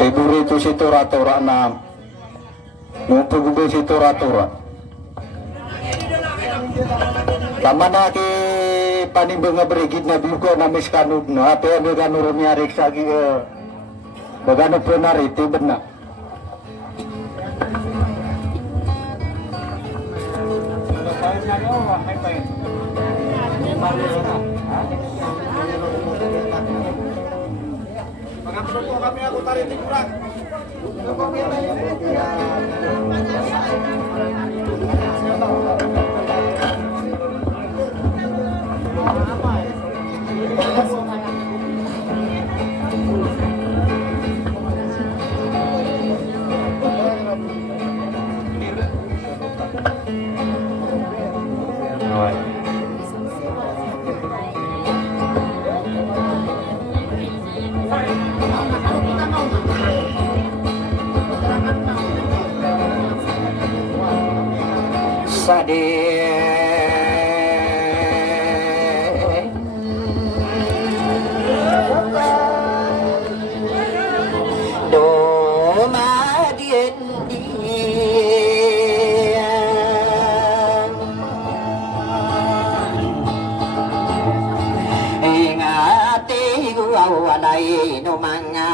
Iburi itu si tora-tora na ngumpul-ngumpul si tora-tora. Tama na ki panimbang nga berigid na biuko na miskanud na ato ano gano'n rumiyarik sa bagano po nariti na. Kami aku tarik kurang.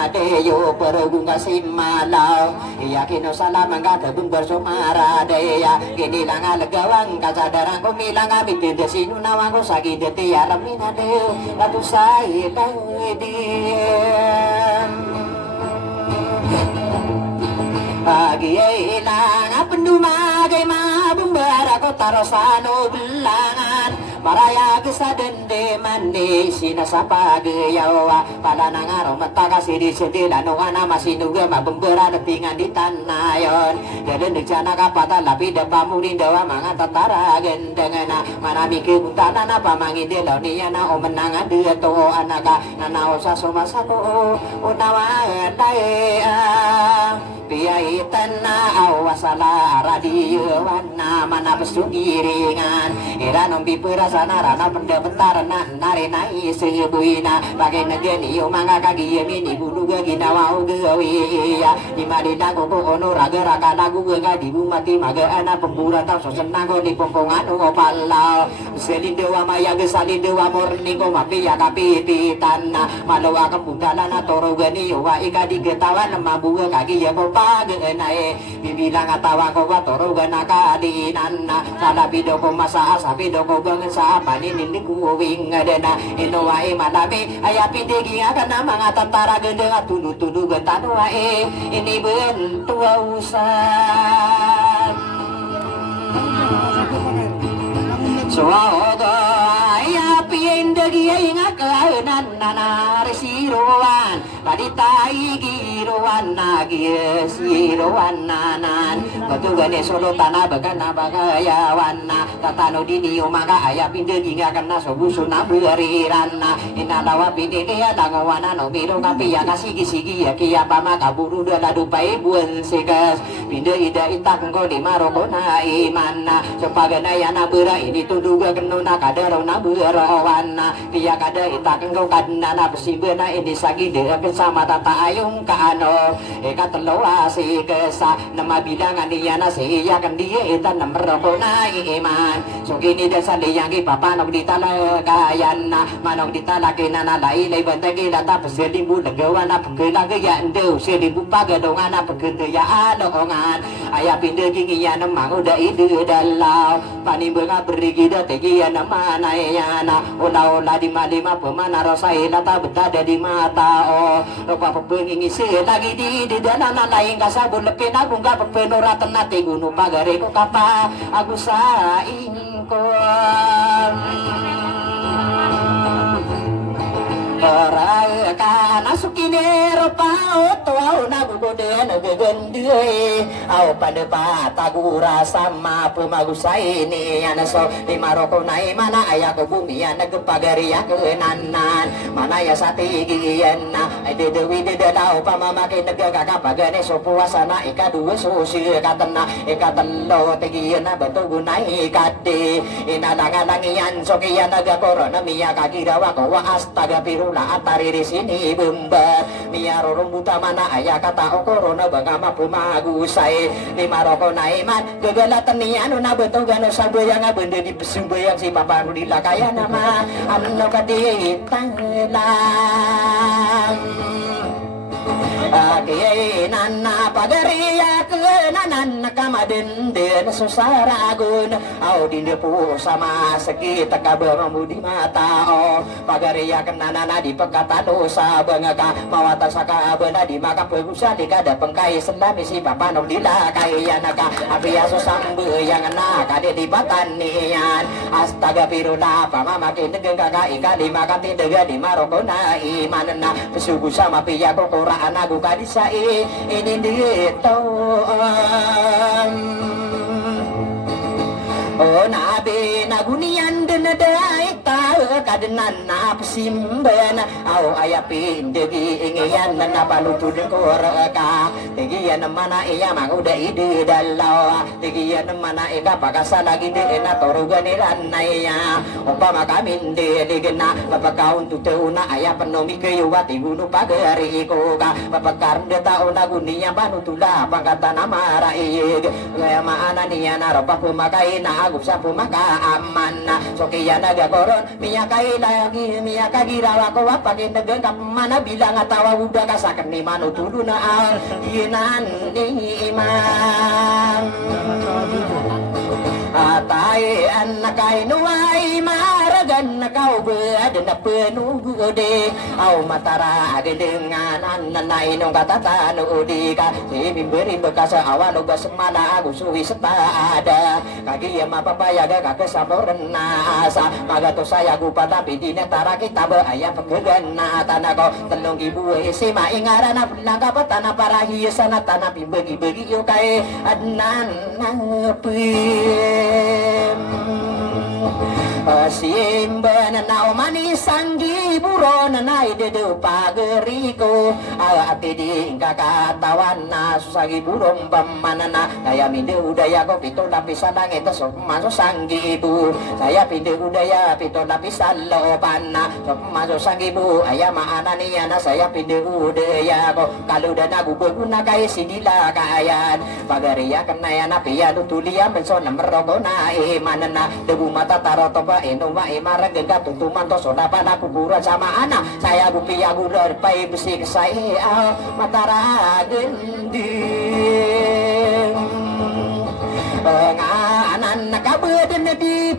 Deyo pergunga simalaw Yakino salamang katabung bersumara deya Ginilang alagawang kasadaran ko milang amit Tidak sinunawang ko sakit tiyaram minadeo Latu say lang diem Pagi ilang pendumagay mabumbara ko tarosano belangan Maraya kesa dende mandi sinasapa geyawa pada nangaro metaka sidi sedila nungana masinuga mabembera detingan di tanayon jadi nekjana kapata lapi depamu rindawa manga tatara gendengena mana mikir buntana napa mangide launiana o menanga dia to anaka nana osa somasako unawa dae Piai tanah awasala radio wana mana pesugiringan ira nombi perasana rana pendapetar nan nare nai sebuina pakai negeni yo manga kagi mini bulu gina wau gawi ya di mari dago ko ono raga raga dagu ga di bumati maga ana pembura tau so senang ko di pompongan o palau selindo wa maya gesali dewa morning ko mapi ya kapiti tanah malu akam bundala na toro gani yo wa ika di getawan mabu kagi ya ko pagenai bibilang atawa ko ba toro gana kadinan sada pido ko masa sapi do ko bangen sa pani nindi ku wing adena ino wae malami aya pidegi akan mga tantara gendeng tunu-tunu gentan wae ini bentua usan Soaga aya piendegi ingat keunan nana resiruan paditai giruan nagi siruan nanan batugane solo tanah bagana bagayawana tatano dini umaga aya pindegi ngakana sobusuna berirana inalawa pindini adangawana no miro kapi ya kasigi-sigi ya kia pama kaburu dala dupai buen segas pinde ida itak ngo di marokona imana sepagana yana bera ini tunduga kenuna kadaro na berawana kia kada itak ngo kadana pesibena ini sagi de sama tata ayung kaano eka teloa si kesa nama bidangan dia na siya kan dia ita namro na iman so kini desa yang ki papa nok ditala kayana manok ditala kinana lai lai bantagi data pesedibu legawan na penggelang ya ndo sedibu pagadongan na penggeya adongan aya pinde kingiya na manguda ide dalau panimbenga berigi da tegiya na mana yana ola ola di malima pemana rosai lata betada di mata oh rupa pepenging isi lagi di dalam lain kasabun lepin aku nggak pepenuratan nate gunung pagare ko kapa aku saing ko Ora kana sukine rupa oto na gugode na gegendue au pada patagura sama pemagusai ni anaso di maroko nai mana aya ke bumi ana ke pagari ya kenanan mana ya sati giana Ide dewi de dalau pamamake nega kakapagane sopuasana ika dua susi katena ika telo tegiana betul gunai kade inalangalangian sokian naga korona miya kakirawa kawa astaga pirula atari di sini bembar miya rorong buta mana ayah kata korona bangama pumagusai lima roko naiman gegalatan niano na betul gano sabayang abende di pesumbayang si papa nudila kaya nama ano kaditang Ake nana pagariya ke nanan kamaden den susaragun au dindepu sama segi tekabe mudi mata o pagariya ke nanana di pekata dosa bangaka mawata saka beuna di maka pegusa di kada pengkai selami si papa nom dila kaya naka abiaso sambeuyang na kade di batanian astaga piruna pamama ke negeng kakak ika di maka tindega di marokona imanna pesugu sama piya kokora anagu kadisai ini dito oh nabi nagunian denadai tahu kadenan na pesimben au ayapi indegi ingian na palutu dengkoraka tegian mana iya mang udah ide dalau tegian mana ika pakasa lagi de na toruganiran naya umpama kami de digena papakaun tu teuna aya penomi keyuwati gunu pagari ko ka papakar de tauna gunia banutula pangkata nama rai gaya maana niya na ropa pumakai na agus sa pumaka aman na sokiya naga koron miyakai lagi miyakagi rawa ko wapagin nagang kamana bilang atawa udah kasakan ni manu tudu na al dinan ni imam atai anak nuai maragan kau berada na penuh gede au matara dengan nanai nong kata tanu dika si beri bekas awan ogas semana aku suwi seta ada kaki ya mapa payaga kake saboren nasa magato saya gupa tapi dine tara kita be ayah pegegan na tanako telung ibu isi ma ingarana nangka petana para hiasana tanah bagi yo kae adnan nangepin Simba nanau manisan di buron nanai dedu pageriko ati di kakatawan na susagi burung pamanana saya minde udaya ko pito lapisan langit sok masuk sanggi ibu saya pinde udaya pito lapisan lopan na sok masuk sanggi ibu ayah maana niana saya pinde udaya ko kalau dana guna kai sidila kayan pagaria kenaya na pia tutulia mensona merogona manana debu mata tarotoba eno wa emara gega tuntuman to soda pana kuburan sama anak saya bupi aku dari besi ke saya matara gending penganan kabeden di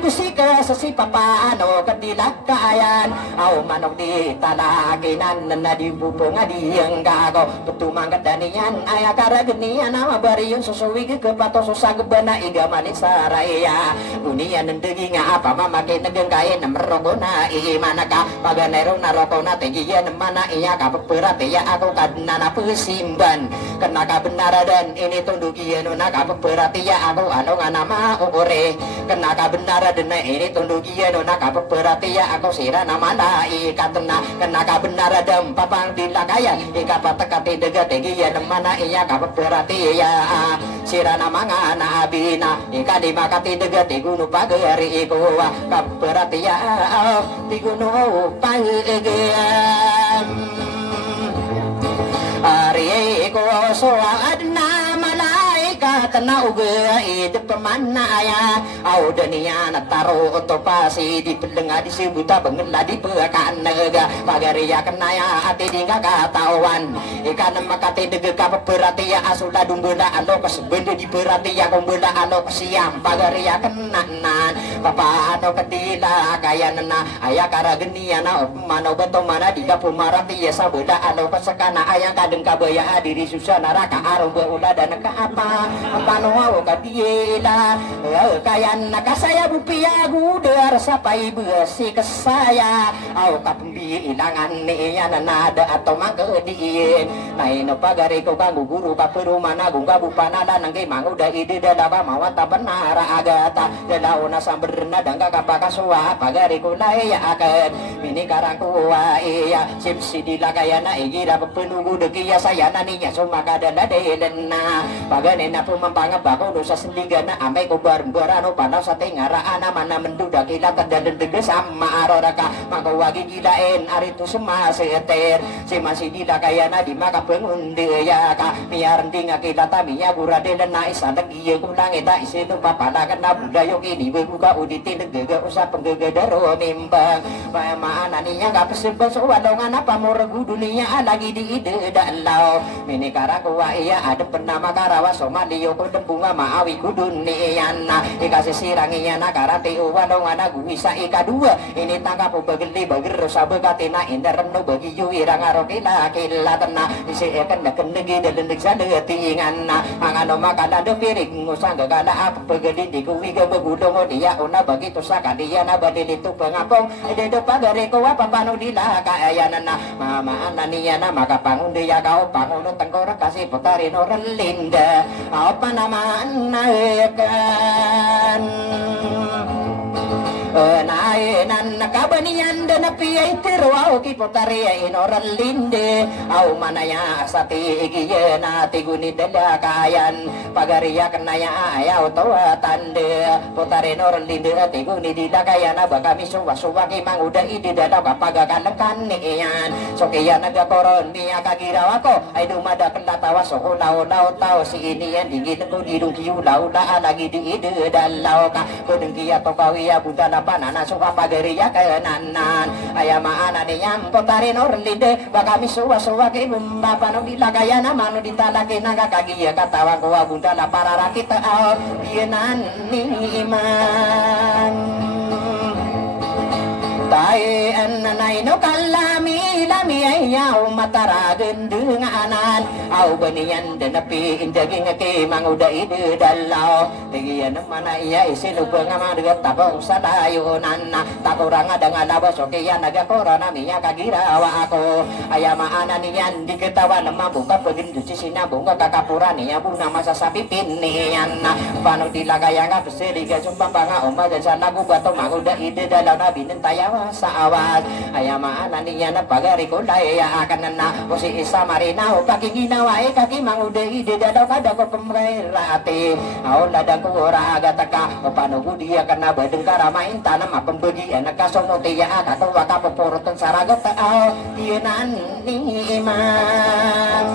besi ke sesi papano kedilak kayan au manok di tanah kinan na di bubung adi yang gago betu mangkat danian ayah kara genian nama bariun susui ke pato susah gebana iga manis saraya unian nendegi apa mama ke negeng kain merogona imanaka paganero narokona tegian mana iya ka berat ya aku kadana pesimban kena benar dan ini tundukian naka berat ya aku anu nama ore kena benar dan ini tundukian naka berat ya aku sira nama nai katena kena benar dan papang dilakaya ika patekati dega tegian mana iya ka berat ya sira nama ngana abina ika dimakati dega di gunung pagari iku kaberat ya di gunung pagari hari iku soal nama kena uga ide pemana ya au dania na taro otopasi di pelenga di sebuta bengela di pekan nega pagaria kena ya ati dingga katawan ikan makate dege ka berarti ya asula dumbela ando kesebende di berarti ya gombela ando kesiam pagaria kena nan papa ando ketila kaya nana aya kara genia na mano beto mana di kapu marati ya sabeda ando kesekana ayang kadeng kabaya diri susah naraka arum beula dan ke apa panoa kadiela kayan nakasaya bupia gudar sapai besi kesaya au kapembi ilangan niya nada atau mangkediin naino pagari ko kang guru kaperu mana gungga bupana dan nangge manguda ide dalawa mawata benara agata dalauna sambe berna dangka kapaka suwa pagari kulai ya akan mini karangku wa iya sim sidila kayana igira pepenugu deki ya saya naninya sumaka dana delena paganena pumempanga bako dosa sendigana amai ko barbarano panau sate ngaraana mana menduda kila tadaden dege sama aroraka mangko wagi gilaen aritu sema seter si masih dila kayana di maka pengunde ya ka miar ndinga kita tamiya gurade dan naisa lagi kulang eta isinu papala kana budayo kini buka uditi dege usah penggege daro mimbang mana ninya gak pesebel sowadongan apa moregu dunia lagi di ide dalau mini karaku wa iya ada penama karawa somaliyo ko bunga maawi ku duniana dikasih siranginya na karate uwadongan aku bisa ika dua ini tangkap bageli bagir sabe katina indaran no bagi yu irang arokila kila tena isi eken kendegi delendik sade tingan angano makana de piring usang gala apa bageli di kuwi ge begudong dia una bagi tosaka dia na badeli tu pengapong de pagare ko apa panu dila kaayana mama ananiana maka pangunde ya kau pangun tengkorak kasih putarin orang linda apa nama naekan nainan kabanian dan piai terwau ki potare inoran linde au manaya sati igiye na tiguni dada kayan pagaria kenaya ayau toa tande potare inoran linde tiguni dida kayana bakami suwa suwa ki mang udah ide dada kapaga kalekan nian sokiya naga koron mia kakira wako ai dumada kendatawa so lau tau si ini yang dingin ko didung kiu lau la lagi di ide dalau ka kodengkia to kawiya bunda panana suka pagari ya kaya nanan ayama anane yang potare norlide bakami suwa ke bapa no dilagaya na manu ditalake naga kagi ya katawa ko bunda la parara kita au bienan ni iman tai ananai no kalami lami ayau matara gendunganan au benian denepi indaging ke manguda ide dalau tigian mana iya isi lupa ngama degat tabo sadayunan takurang ada ngalaba sokian naga korona miya kagira wa aku ayama ananian diketawa lemah buka begindu sisina bunga kakapurani ya bunga masa sapi pinian panu dilagaya nga beseliga sumpah banga oma dan sanagu bato manguda ide dalau nabi nentaya saawat ayama ananiya na pagari ko daya akan na si isa marina o pakinginawa kaki mangude ide dadaw kada ko pemrerati au ladang ko ora agataka o panugo dia kana badeng karamain tanam apembagi anak kasomote ya akato waka poporoton saragat au ienan ni imam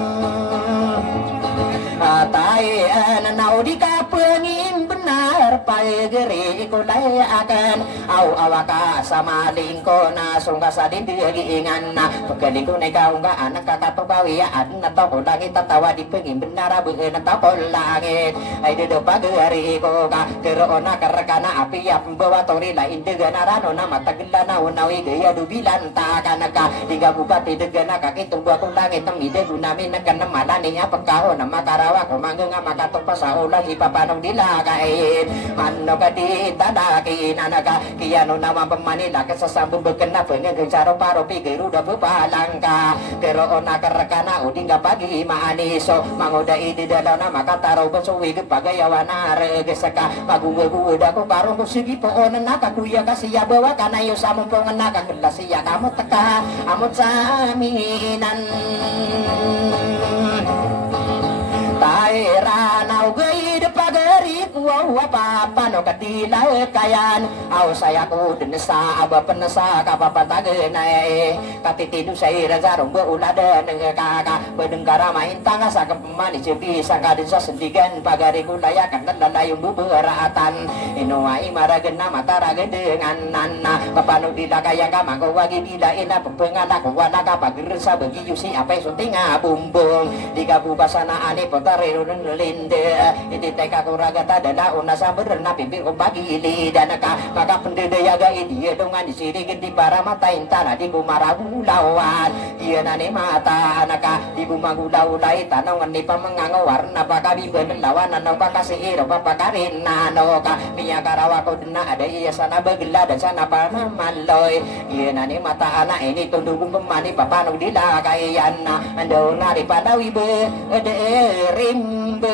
atai anau di kapengin benar pageri ko daya akan au awaka sama lingko na sungka sadin diingan na pagali ko neka unga anak kakato kawiya adna to ko langit tatawa di pengin benar beun to ko langit ai de pageri ko ka kerona karakana api ya pembawa tori lain degana rano na matagila na unawi gaya dubilan ta kanaka hingga bupati degana kaki tunggu ko langit temide gunamin kana malani apa kau nama karawa ko mangga makato pasaula si papanong dila kain mano kadi tadaki nanaka kiyano nama pemanila kesasambung bekena pengen kencaro paro pikiru da bepalangka kero ona kerekana udingga pagi maaniso mangoda ide dalau nama kataro besuwi kepagayawana regeseka magugu da ko karo musigi poon naka kuya kasiya bawa kana yo samumpong naka kelasiya kamu teka amot saminan taira nau gay de pagari kuwa papa no katila kayan au saya ku denesa aba penesa kapapataga nae katitidu saya razarong beulada nengaka bedengkara main tanga sa kemani cebi sangka desa sendigan pagari ku layakan dan layung beberatan inuai maragena matara dengan nana papanu dilakaya kama ko wagi bila ina pepengana ko wanaka pagirsa bagi yusi apa suntinga bumbung di kabupasana ane rerun linde iti teka kuragata dala una sabar na pimpir ko bagili danaka maka pendedayaga ini dongan di sini di para mata intana di bumaragulawan iya nane mata anaka di bumagulaulai tanongan di pamangango warna pakabi benelawan nano pakasihiro papakarin nano ka miya karawa ko dena ada iya sana bagila dan sana panamaloy iya nane mata anak ini tundung pemani papanong dila kayan na ando nari padawi be rimbem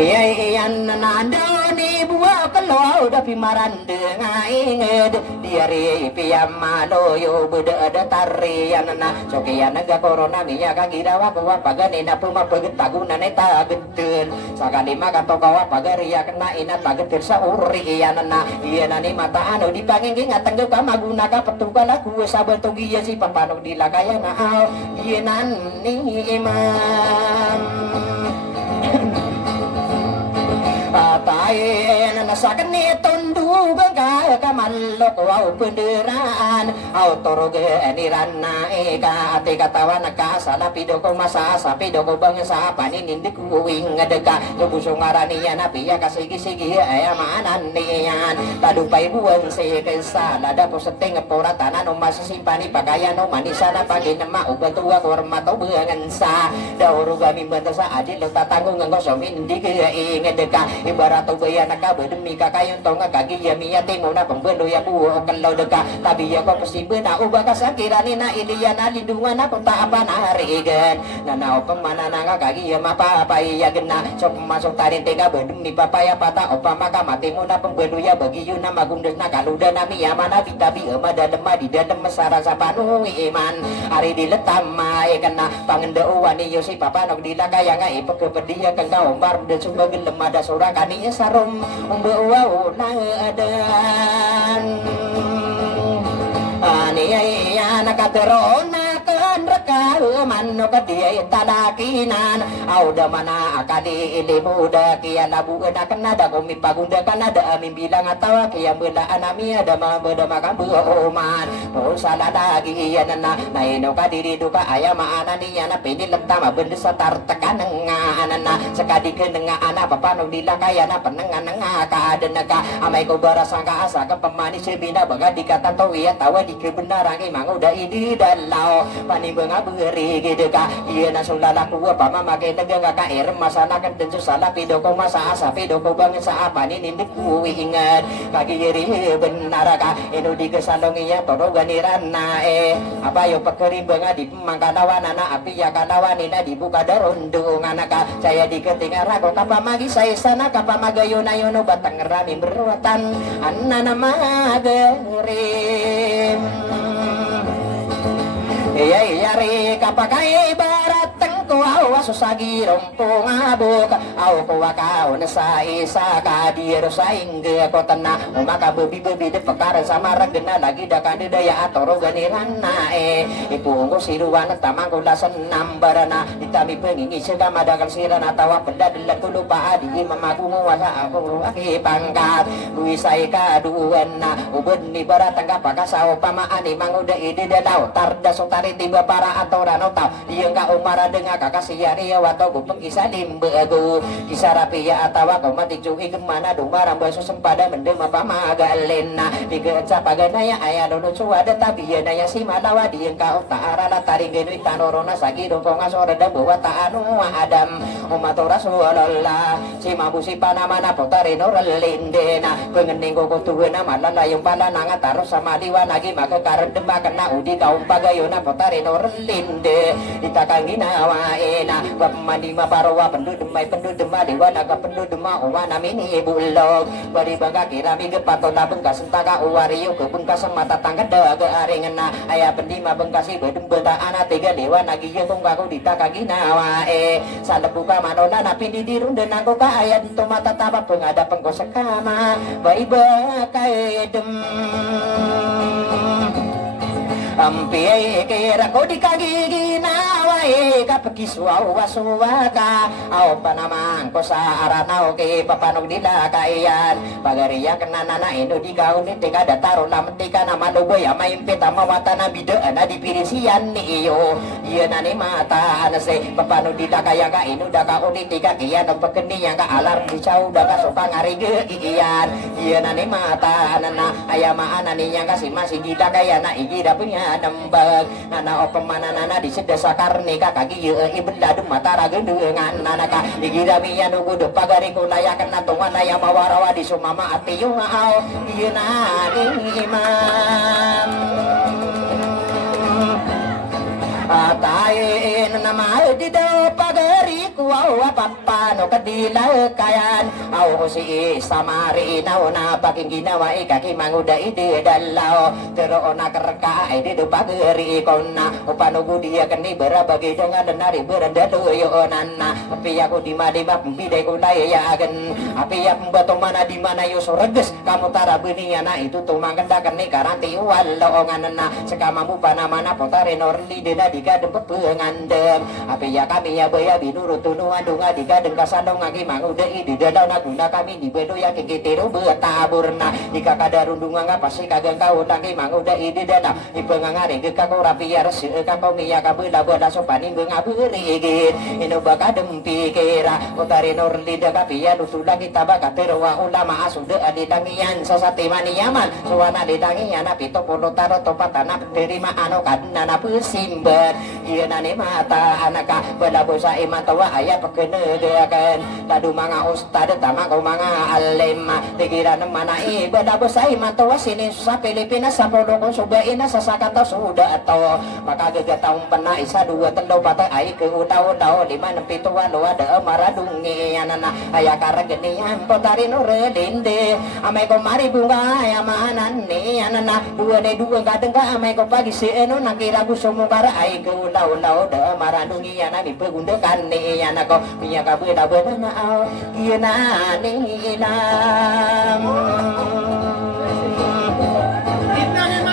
Iyan nando ni buwa kalau dapi marande ngainged diari piyamalo yo beda ada tarian na sokian naga corona miya kagirawa kuwa pagani na puma pagetagunan eta gedun sakali maka tokawa pagaria kena ina tagetir sa uri iyan na iyan ni mata anu dipanginging atengge kamaguna ka petuga lagu saben togi ya si papanog dilakaya na au iyan ni imam Patain na sa kanitong dugang kamalok wow penderan autoroge niran na eka ati katawan nakasalapido ko masasapido ko bang sa paninindik uwing ngadega lubusong araniya na piya kasigi-sigi ay maanan niyan tadupay buwan si kesala dapo sa tinga poratanan o masasimpani pagaya no manisa na paginama ubantuwa kormato buangan sa dauro gami banta sa adil tatanggung ang kosomin di kaya ingadega ibarat ubaya nakabedemi kakayon to nga kagiya miya timo na pembelo ya buo kalau deka tapi ya ko posible na uba kasakirani na iliya na lindungan na kung taapa na harigan na nao pamana na nga kagiya mapapaya gena so masuk tarin tega bedemi papaya pata opa maka mati mo na pembelo ya bagi yun na magundes na kaluda na miya mana bitabi ema dalema di dalam mesara sa panuwi iman ari diletama kena pangendauan niyo si papanog dilakaya nga ipagkapadiya kang kaumbar dan sumagil lemada sura kaniya sarum umbawa na adan aniya nakaterona kan rekal mano kadiya talakinan auda mana akadi ilimuda kiya labu na kanada kumi pagunda kanada amin bilang atawa kiya mula anami ada mabeda makambu oman pun salah lagi iya nana naino kadiri duka ayam ana niya na pinilentama benda satar tekan nana sekadi kenenga ana papano dilakaya na penengan nga kaadenaka amai ko barasangka asa ke pemanis sebina baga dikata toya tawa di kebenaran imang udah ini dalau pani benga beri gedeka iya na sulala kuwa pama make teganga ka er masanakan tensu salah pidoko masa asa pidoko bang sa apa ni nindik kuwi ingat kaki iri benar ka eno di kesandonginya toro ganiran na apa yo pekeri benga di mangkanawan anak api ya kanawan ina dibuka darundung anaka saya di ketinga rago kapa magi saya sana kapa magayo na yono batang rami berwatan anana magerim iya re kapakai barat tengko awas susagi rompong abok aw ko wakao na sa isa kadir sa ingge ko tana umaka bebi de pekara sama ragena lagi dakan daya atoro ganiran na ipunggo siruan tamang kula senambarana ditami pengingi segama dagal sirana tawa pedadalan kudu paadi mamaku nguwasa aku aki pangkat luisai kaduan na ubun ni barat tangga pakasao pamaani manguda ide dalau tarda sotari tiba para atorano tau dia ka umara dengan kakasiyari wato gupeng isa limbego kisarapi ya atawa kau mati cuy kemana dumara baso sempada mendem apa magalena digeca paganaya ayah dono cuada tapi ya naya si malawa dia ka utara la taring genui tanorona sagi dongkong asora da bawa taanu adam umat rasulullah si mabusi panamana potarino relindena pengening koko tuwena malala yung pala nanga taros sama diwa nagi maka karendema kena udi kaum pagayona potarino relinde itakang ginawa ena wapmandi maparwa pendudemai pendudema dewa naga pendudema uwana mini bulog bari bangga kirami gepato na bengkas sentaka uwariyo ke bengkas mata tangga daga arengena ayah pendima bengkasi bedem benta ana tiga dewa nagi yong kaku ditakang ginawa sandebuka manona napi di dirun dan aku ka ayat itu mata tapa pengada pengkosekama bayi bakai dem ampi kira ko di kagigi nawa kapagi suwa suwaka aw panamang ko sa aranao ke papanog nila kaiyan pagariya kanana na ino di kaun ni teka dataro lamtika na manuboy amay impita mawata na bida na dipirisiyan ni iyo iya na ni mata anase papanog nila kaya ka ino da ka unitika kiyan ang pagkani yang ka alar di chaw da ka soka ngarige iyan iya na ni mata anana ayama anani yang kasi masih nila kaya na igida punya nembag nana opemana nana di sedesa karne kaki ibenda dum mata raga dengan nana ka digira miya nugu de pagari ko layakan na tungan na mawarawa di sumama ati yung aw yun na imam atayin na mahal di daw pagari ko papano ka dilakayan au si samari nauna paking ginawa kaki manguda ide dalau terona kerka ide depa geri kona upanu dia keni berabagi dengan denari beranda doyonana api aku di madima pembide kulai ya agen api ya pembato mana di mana yo soreges kamu tara beniana itu tumang kendakan ni karanti walonganana sekamamu panamana potare norli dena digadem pepengandem api ya kami ya baya binurut tunuan dunga digadem kasandong ngagi manguda ide dadau naguna kami di bedo ya kikitiru betaburna jika kadarundungan pasti kagak kau tangi manguda ide dadau ipengangare gekako rapi ya resi kako miya kabela bela sopani ngaburi ino bakadem pikira utari norli daga piya nusula kita bakatero wa ulama asude aditangian sasati maniyaman suwana ditangian apito pono taro topatana terima ano kadana pusimber ieu nane mata anaka bela bosa imatawa aya pekene deaken ladu manga ustad tama kau manga alim pikiran mana bela bosa imatawa sini susah Filipina sapodo ko subaina sasakata sudah atau maka gegataung pena isa dua telo patay ay ke utaw-utaw lima ng pito walo ada maradungi anana aya karagenian potari no redinde amay ko mari bunga ayamanan ni anana dua gadeng ka amay ko pagi si eno nakira gusto mo para ay ke utaw-utaw ada maradungi anana ipagundekan ni anako miya kabeda-beda na aw gina ni ilam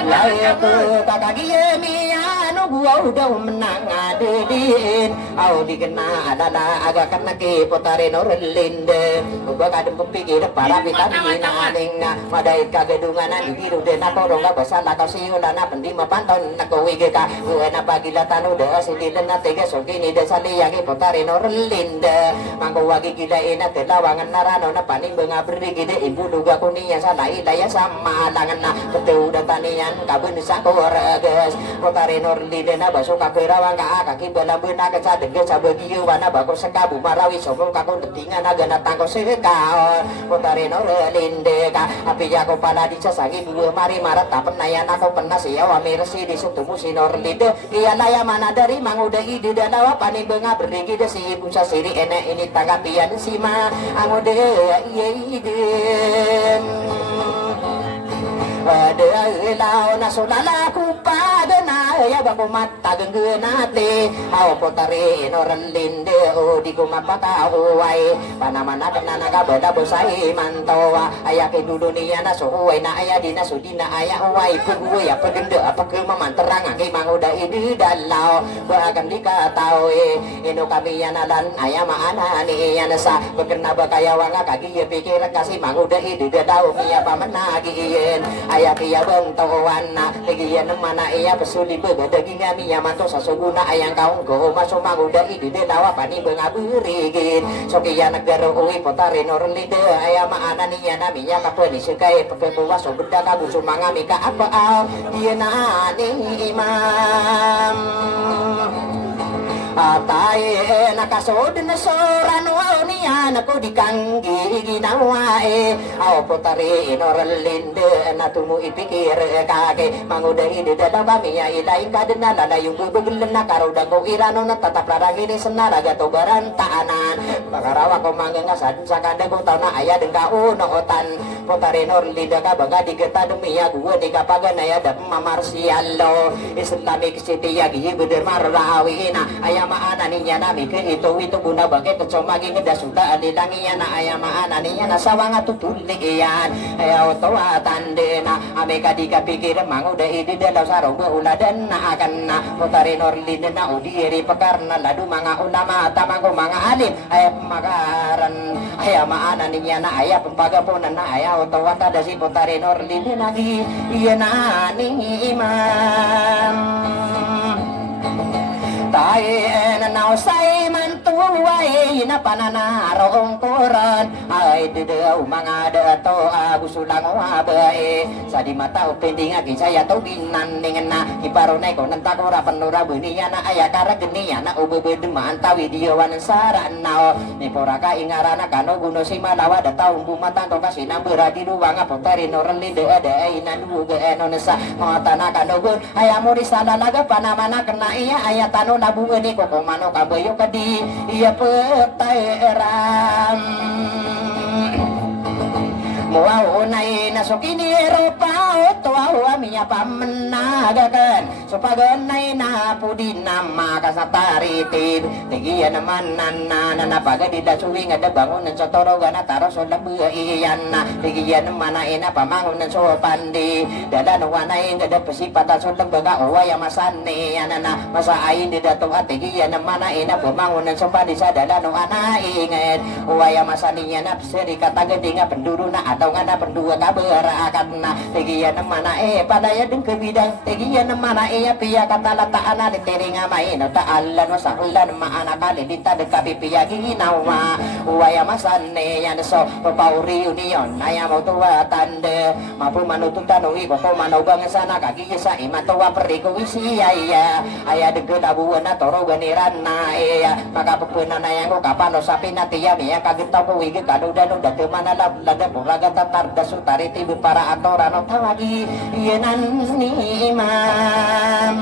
Layaku kakagiye miyano gua udah menang adedin au dikena adalah agak kena ke potare norelinde gua kadem pepikir para vitamina ninga madai kagedungan di biru de na poronga basala kasi ulana pendima panton nako wigeka gua na pagila tanu de sidile na tege sokini de sali yagi potare norelinde mangko wagi gila ina telawangan narano na paning bengabri gide ibu duga kunia salai daya sama langan na betul dan tanian kabun sakorages potare norli dena baso kakerawang kaki bela bena kecadeng sabegieu wana bako sekabu marawi somo kako detingan agana tangko sekao potare norlinde ka api jako pala dicasangi dua mari marat tak penayan aku penas ya wami resi di sutumu sinorlinde iya laya mana dari manguda ide dadawa paning benga berdegi de si ibu sasiri enek ini tanggapian sima angode iya ide ada lau na sulala kupada na ya bago mata genggenate au potare norlinde o di kumapaka huwai panamana kenana kabada bosai mantowa aya ke dunia na suhuwai na aya dina sudina aya huwai pugu ya pegende apa ke mamanterang ake manguda idi dalau bahkan dikatau ino kami yana dan aya maana ni yana sa bekena bakaya wanga kaki ya pikir kasih manguda idi dalau miya pamenagiin aya kiya bang tawawan na ligiyan mana iya pesuli begadaging kami yaman to sa suguna ayang kaong go masuk manguda idi de dawa pani bengaburigin so kiya nagaro uwi potare norlide aya maana niya na miya kapwani sekay pagkakuwa so benda kagu sumangami ka apa aw iya na ni imam Atai nakasod na sorano niya nako dikanggi ginawa aw potari inorlinde na tumu ipikir kake manguda ide dadaba miya ilaing kadena lala yung bubuglen na karuda ko irano na tatap larang ini senaraga to barantanan bakarawa ko mangangasan sa kanda ko tau na aya dengka unootan potari inorlinde ka baga digeta demiya gua dikapagan aya dap mamarsialo Islamic City yagi beder marrawi na aya maana niya nami ke itu guna bagai kecomagi ngedasuda adilangiya na aya maana niya na sawanga tutuli iyan aya otowa tandena ameka dikapikir manguda idi dalau sarong beuladan na akan na potari norlinde na udiri pekarna ladu mga ulama tamangko mga alim aya pemagaran aya maana niya na aya pempagapunan na aya otowa tada si potari norlinde nagi iya na ni imam tayo na usay man tuway na pananarong koran ay didaw mga dato gusto lang wabae sa di mata upending agi saya to binaning na iparonay ko nang takura panura buniya na aya karageniya na ubebedeman tawi diyawan saran na ni poraka ingarana kano guno si malawa dataw bumatan to kasi nang beradi duwang potari norlinde ada inan duga enonesa matana kano gun aya mo risala laga panamana kena iya aya tano nabungan ni koko mano kabayo kadi iya tairam Muau unay nasukini rupao tuau aminya pamenagakan supaganay na pudin na makasataritin tigiyan naman na pagadida suwing ada bangunan sa torogan at aros o labuiyan na tigiyan naman na ina pamangunan so pandi dalanuanay gada pasipata so lambaga uwaya masani yan na masaayin di dato at tigiyan naman na ina pamangunan so pandi sa dalanuanay ingit uwaya masani yan na seri katagadi nga penduru na atau nga na pendua kaberakat na tigiyan naman na padaya din kebidang tigiyan naman na piya katalataan na ditering amain o taalan o sakulan maana kali dita dekapi piya ginawa uwaya masane yan so papauri union naya mo tuwa tande mapu manututan o iko ko manobang sana kaki sa imatuwa periku isi aya aya deket abuan na toro ganiran na makapupunan na yan ko kapano sapi na tiya miya kagitaw ko wigi kadudan o dati manalab lada puraga tatar dasu tariti para atoran o tawagi yanan ni imam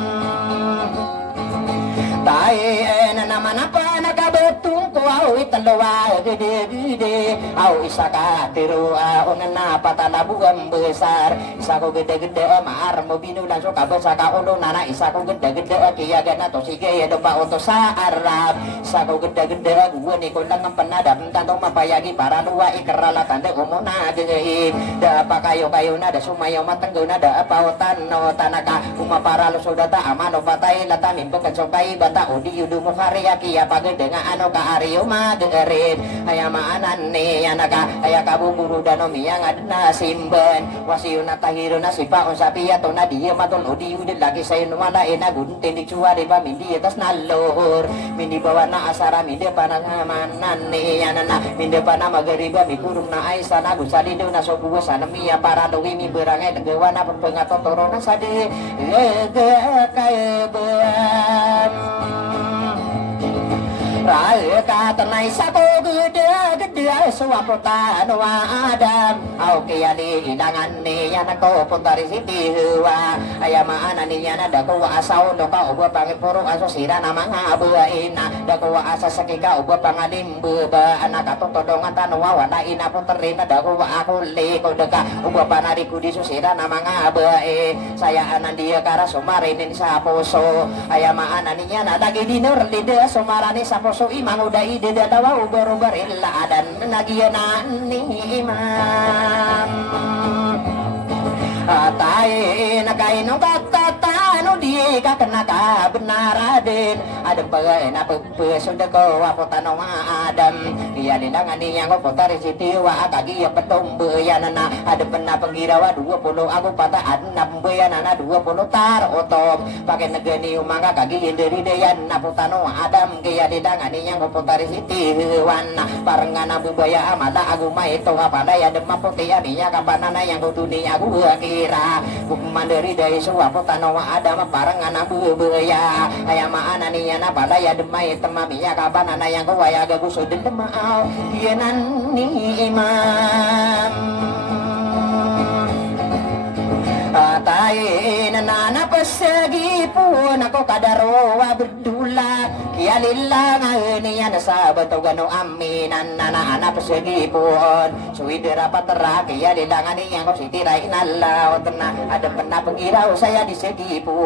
tayo na naman apa nakabetung ko au italawa gede-gede au isa ka tiro au na patalabugan besar isa ko gede-gede maar mo binulan so kabasa ka ulo nana isa ko gede-gede kiya gana to sige ya doba untuk sa Arab isa ko gede-gede gue ni ko lang ang panadam tanto mapayagi para luwa ikarala tanda umuna gehi da pa kayo na da sumayo matanggo na da pautan no tanaka umapara lo sodata amano patay latamin pagkasokay bata udi yudu mo karya kiya pagedeng ano ka ariyo magerit aya maanan ni anaka aya kabuburu dano miyang adna simben wasiyo na tahiro na sipa on sapiya to na diya matol udi yudu lagi sayo numala ina guntin di chuwa di ba mindi atas nalor mindi bawa na asara mindi pa na manan ni anana mindi pa na magariba mikurung na ay sana gusali do na sobuwa sana miya para dowi mi berangay nagawa na pagpangato toro na sadi Raya katanay sa ko gede-gede suwaputan wa adam au kaya di hidangan niya na ko punta rin si Tihuwa aya maana niya na dako wa asaw do ka ubo pangipuro aso sira na mga buhain na dako wa asa sakika ubo pangalimbo ba anak atong todongan tanwa wala ina punta rin na dako wa ako liko deka ubo panari kudi susira na mga buhain saya anan dia kara sumarinin sa puso aya maana niya na dagi dinur lida sumarani sa puso so imang udah ide datawa ubar-ubar illa adan nagiyanan ni imam tayo nakainong katatano di kakena ka benar aden ada pagay na pagpeso dako wapo tanong adam iya nilangan niya ko potari sitiwa kagi ya petombe ya nana ada pena pengirawa 20 aku pataan nambe nana 20 tar otop pakai negeni umanga kagi dari deyan na putano adam kaya nilangan niya ko potari sitiwan parengan bubaya amala aku mai to apa daya demam putiya niya kapanana yang ko dunia aku kira mandiri dari suapo tanawa ada parang anak bubaya aya maana niya na pada ya demai temamiya kapan ana yang kawaya gaguso din demau yenan ni imam tayo na napasagi po nako kadarowa berdula kaya lila ngayon niya nasa bato gano aminan na napasagi po suwidera patera kaya lila nga niya ko sitiray inalaw na ada pena pengiraw saya disegi po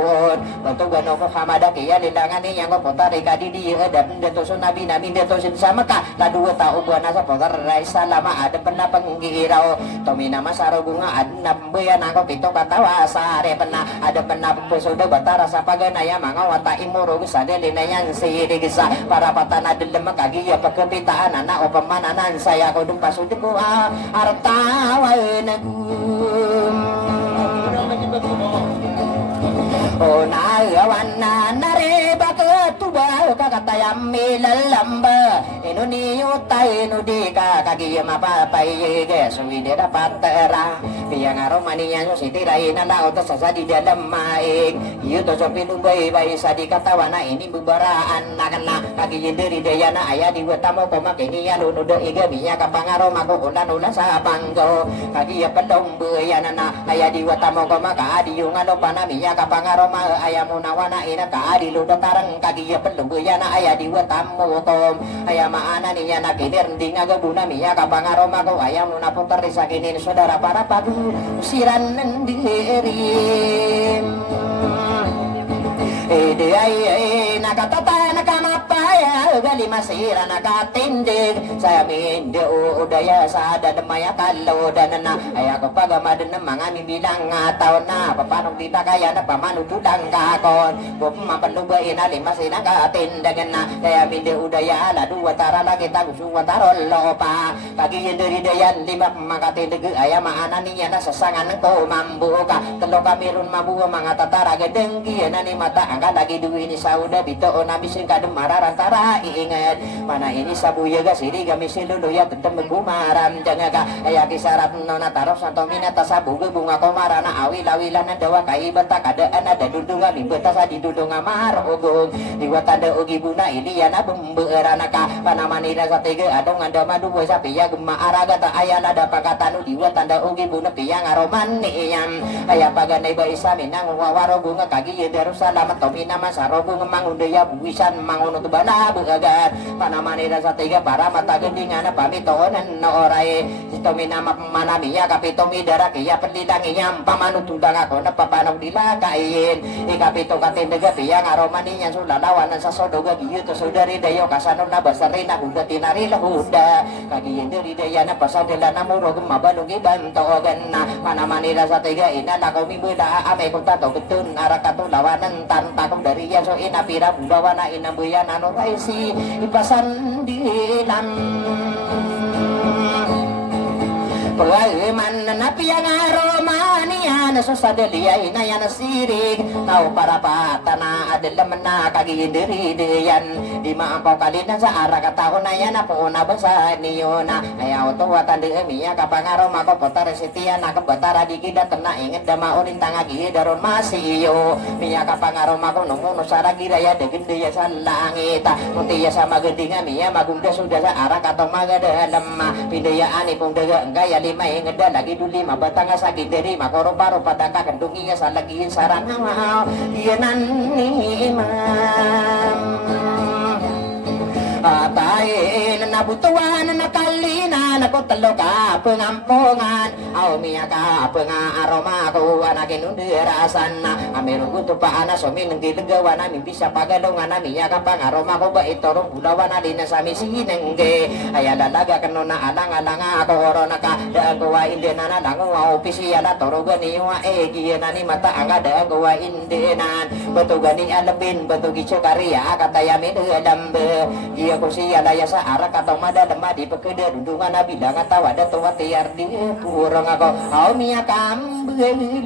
bato gano ko hamada kaya lila nga niya ko potari kadidi dan dito sunabi namin dito sama ka la 2 tao buwan na sa potaray salama ada pena pengiraw tomina masaro bunga adnam bayan ako pito katawa sare pena ada pena pesoda batara sa paganaya mga wata imuro sa dinayan si digisa para patana dilem kagi ya pagkapitaan ana o pamananan saya ko dum pasud ko artawa nagum o nagawan na nareba ketubal kakatayam milalamba inu niyo tayo inu di kakagi mapapay suwidera patera biang aromaniya so sitiray na lao to sa di dalam maing iyo to so pinubay-bay sa di katawa na ini bubaraan na kana kagi yenderi daya na aya di watamo ko makiniya lunuda iga biya kapangaro makukulan-ulan sa panggo kagi ya pedong bayan na aya di watamo ko makaadi yung ano pa na biya kapangaro ayamu nawana ina ka adilu datarang kagiya pelungguya na aya di watamo kom ayama maana niya nakilir di ngagabuna miya kapangaroma ko ayam nuna putar di sakinin saudara para padu siran nendirim nakatata nakamapaya gali masira nakatindig saya minde udaya sada demaya kalau dan na ay ako pagamadan ng mga mibilang taon na papanong dita kaya na pamanu tudang kakon mapanubain na lima sinakatindagan na kaya minde udaya ala dua tara lagi tagus watarol lopa kagiyan dari dayan lima makatindig ay maana niya na sasangan ko mambuka telo kami ron mabuha mga tatara gadenggi na ni mata angka lagi duwi ni sauda bito o nabisin kadem mararantara iingat mana ini sabuya ga siri kami siluloya tentem bumaram jangaga aya kisarap nona taros santo minata sabuga bunga komarana awil-awilan na dawa kai benta kadaan ada dudunga libeta sa didudunga marogong diwatanda ugi buna ini ya na bembeerana ka panamanira sa tiga adong anda madu boy sapi ya gema araga ta ayana da pakatanu diwatanda ugi buna piyang aroman niyam aya paganay ba isa minang wawaro bunga kagi Yerusalem tomina masarobu ngmangundaya buwisan mangono tubana bugagat panamanira sa tiga para mata gendingan pamitonan no oray tomina manamiya kapitomi dara kaya pendilang iyam pamanu tundang ako na papanong dilakain ikapito katindaga piyang aromaninya sulalawanan sa sodoga giyo to sudari dayo kasano na basari na huda tinari lahuda kagiyin dari daya na pasadila na murog mabalong ibantogan na panamanira sa tiga ina nakaw mibula amay kung tato betun arakato lawanan tantakong dari yan so inapira budawa na inambuyan ano raisi ipasan dilam Pagaiman na piyang aroma niya na susadaliya inayan na sirig tao para pata na adalam na kagidiridiyan di maampaw kalinan sa araga tao na yan na po na basa niyo na ayaw to watan di emiya kapangaroma ko pota resitiya na kabatara di kita na inget da maunin tangagi daron masiyo miya kapangaroma ko numuno sa ragiraya degendiya sa langit muntiya sa magendinga miya magunda sudah sa arak atau magadalam pindayaan ipong daga enggak lima ngeda lagi duli mabatanga sakit dari makoro paro padaka kendungi sa lagiin sarang hawa yanan ni Atayin na butuan na kalina na kutalo ka pengampungan Aw miya ka pengaroma ko anakin undirasan na Amero guto pa ana somi nang gilagawa namin bisa pagadongan na miya ka pangaroma ko ba itorong gulawa na din na sa misinengge Ay alalaga kano na alang-alang ako oro na ka Daan ko wa indi na na dango wa opisiya na toro gani wa egi na ni mata anga daan ko wa indi na Bato gani alabin bato gicho kariya katayamin dambe Iya ko siya laya sa arak atau madadama di pekeda dudungan na bilang atawa da tuwa tiar di purang ako Aw miya kambilem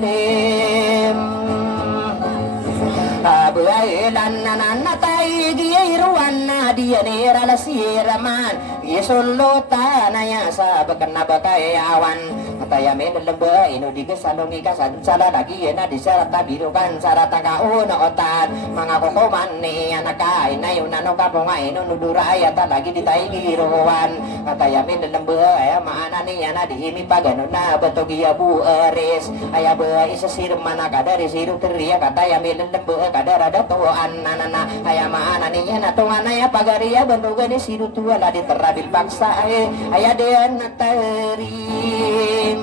Abuailan na nanatay giiruan na diyanira la siraman Isulota na ya sa bakan na bakayawan Matayamin lamba ino di kesalong ikasan sala lagi na di sarat tabirukan sarat kauna otan mga kukuman ni anakay na yun ano ka po nga ino nudura ay ata lagi di tayo giruan Matayamin lamba ay maana niya na di imi pagano na bato giyabu aris ay aba isa sirman na kadari siru teriya katayamin lamba kadara datoan nanana ay maana niya na tunga na ya pagariya banduga ni siru tuwa la di terabil paksa ay adian na tarim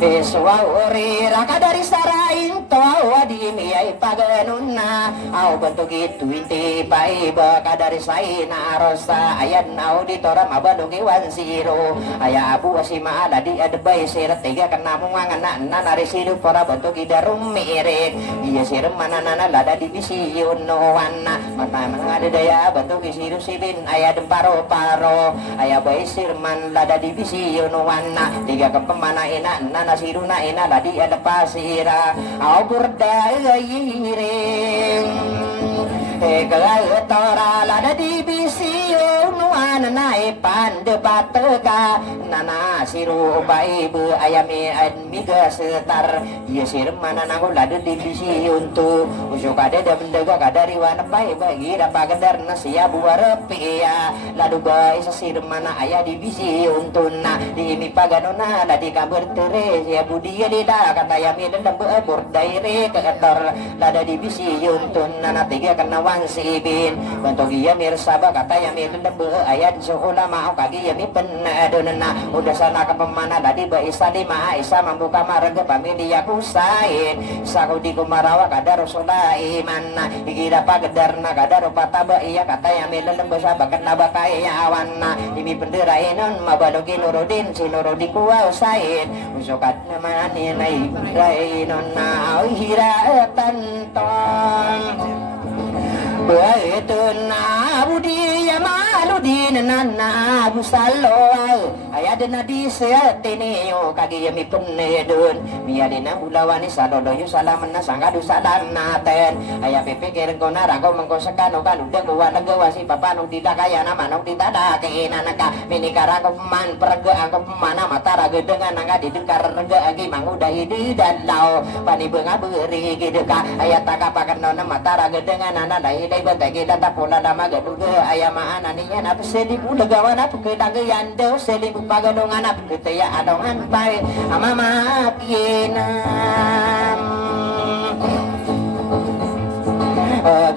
Eswa orira kadari sarain tawa di miyay paganon na Aw bentuk itu inti paiba kadari saina arosa ayan na auditora mabalungi 10 aya abu asima ala di adbay sirat tiga kena mungangan na nari siru para bentuk idarum mirik iya sirum mananana lada divisiun no wana mata ada daya bentuk isiru sibin aya demparo paro aya bay sirman lada divisiun no wana tiga kepemana ina nasiru na ina ladi ada pasira au berdairing Tora lada divisiun nae pande batega nana siru bai be ayami miga setar ye sirmana nangu lade divisi untuk usuk ada mendega kadari wana bai bagi dapat gedar nasia buara pia ladu bai sirmana aya divisi untuk na di mi paganona ladi kabar tere ya budia dida kata yami dan bebur daire ketor lada divisi untuk nana tiga kena wansibin bentuk iya mirsaba kata yami dan ayat ulama kagi yami penadona udah sana ke pemana tadi baisa di ma isa membuka marga pamilya kusain sakudi kumarawa kadar rasulullah iman dikira pagedarna kadar pataba iya kata yami lembes bakat nabakai ya awana dimi penderain mabadogi nurudin si nurudi kuasain usukat namani nai rainon na hira tanton Baituna budi ya maludin nana busalo ayat nadi seteneo kagi yami penedun miadina bulawani sadodo yu salamna sangadu sadana ten ayat pikir kona rago mengkosakan kan udah gua negawasi papanu tidak kaya nama nok tidak ada keinanaka minikara keman perga aku mana mata raga dengan naga didengkar rega agi manguda di dalau pani benga beri gideka ayat takapakan nona mata raga dengan nana dai bantai kita tak pola nama gaduga ayam ananinya napa seli pula gawan apa kita gayando seli pagadongan apa kita ya adongan pai mama pienam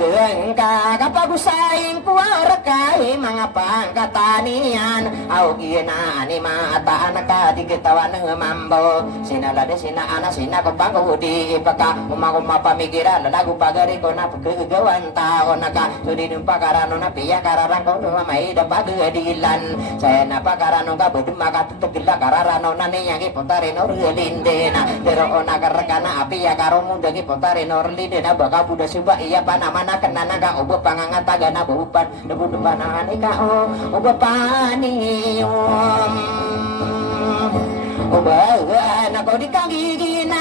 Gengka kapagusaing kuarakai mga pangkatanian au gina anima ata anaka diketawa ng mambo sinalade sina ana sina kapangudi ipaka umaguma pamikiran lagu pagari ko na pagagawan tao naka sudi ng pakarano na piya kararang ko na may dapagadilan saya na pakarano ka budum makatutugila kararano na niyang ipuntarin orlinde na pero ona karakana api ya karomu dagi puntarin orlinde na baka buda suba iya panamana kenana ka ubo pangangataga na bupan debu depanan ika ubo panium Ubaga na ko di kagigi na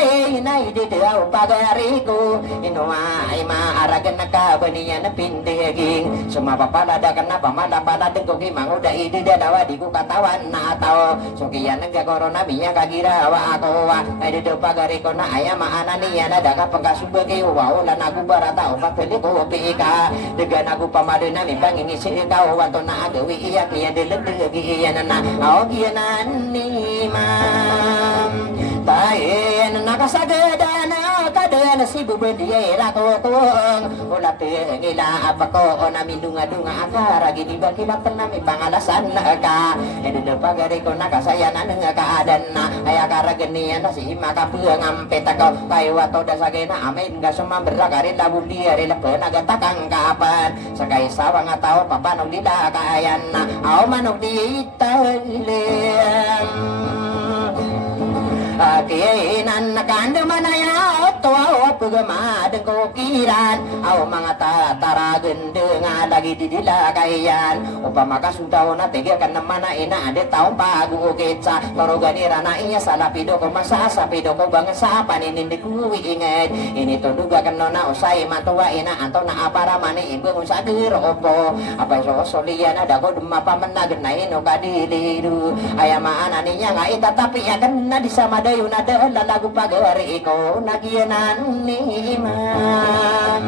ay inay di daw pagariku inuwa ay maaragan na kabaniya na pindiging sumapapalada ka na pamalapalada ko kimanguda idi dalawa di ko katawan na tao sukiyan ng korona biya kagirawa ako ay di daw pagariku na ay maana niya na daga pagkasubagi waulan ako barata o mapili ko pika dagan ako pamado na may pangingisi ikaw wato na agawi iyak iya dilagdagi iya na o giyanan ni tayo nakasagada na kadana si bubendiya lako tuong ulat ngila apa ko na mindunga-dunga akara gini ba kinatan na may pangalasan na ka edi pagari ko nakasayanan nga kaadan na ay akara ganiyan na si makapuang ampet ako tayo wato dasagay na amin nga sumambra ka rin labong diya rin ako nagatakang kapan sakay sawa nga tao papanong nila kaayan na aw manong di italem Kiainan nakanda manaya Tawa pagamadang kukiran Aw mga tataragan nga lagi didila kayan Upamakasuntaw na tiga ka naman na inaade taong pag-uukit sa Maruganira na iya sa lapido ko masasapido ko bang sa paninindig uwiingit Inituduga ka no na usay matuwa ina anto na apara mani ibang sa giropo Apay sosoliya na dago dumapamanagan na ino kadilido Ayamaan na niya nga itatapi akan na di sa dayo na dahil lalago pagari ko nagyanan ni imam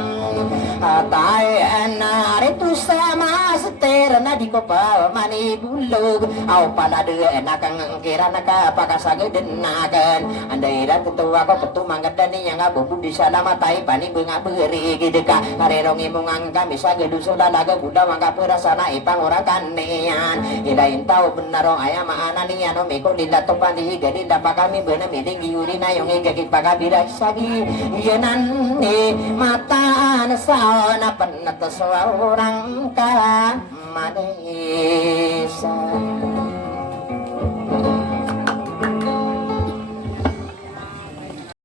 atayan na rito sa master na di ko pa manibulog aw pala doon nakang kira nakapakasagad na kan anday ran tuwa ko patumangad na niya nga bubudi sa lamatay panibang aberi gideka karerong imong ang kami sa gaduso lalaga buda mga purasa na ipangurakan niyan ilayin tao benarong ayamaan niya no may kulila to pandihiga din dapat kami na miling yuri na yung igagit pagabira sagi yanan ni mata na sa na panata sa orang ka manisa